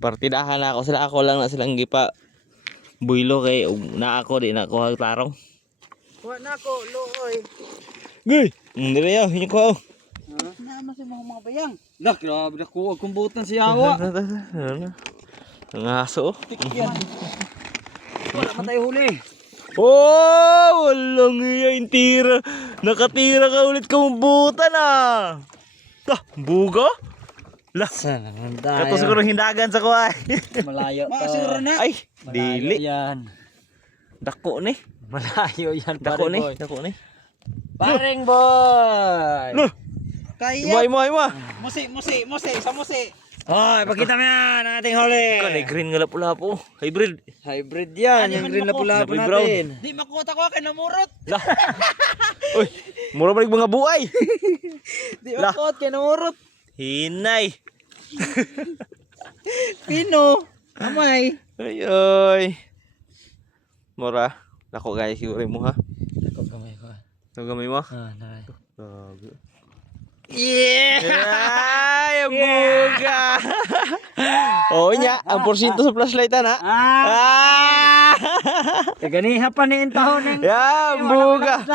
Partidahan na ako sila, ako lang na silang gipa builo kay na ako di na ako tarong. Kuha na ako, looy. Goy, hindi ba yaw, hinyo ko. Naman si mga bayang. Lah, grabe na ko akong butan si Yawa. Ang aso. Tikyan. Wala man tayo huli. Oh, walang iya yung tira. Nakatira ka ulit kambutan ah. Ah, buga? Lah, Sana naman kato siguro hindagan sa kuhay. Malayo to. Siguro na. Ay, Malayo dili. yan. Dako ni. Malayo yan, Dako pare ni. boy. Dako ni. Paring boy! No, Kaya. imo. Musi, sa musi. Hoy, pakita mo yan ang ating huli. Kan green nga lapu-lapu. Hybrid. Hybrid yan, yung green na pula Lapoy natin. Di makuta ko kay namurot. Lah. Uy, mura balik mga buay. Di Lah. makot kay namurot. Hinay. Pino. Amay. Ay, ay. Mura. Dako guys, siguro mo ha. Ako kamay ko. Ito gamay mo. Ah, naray. Grabe. Yeah! Ay, ang buga. Oo nya, ang porsyento sa flashlight na. Ah! Kaganiha pa ni intahon ng Yan, buga.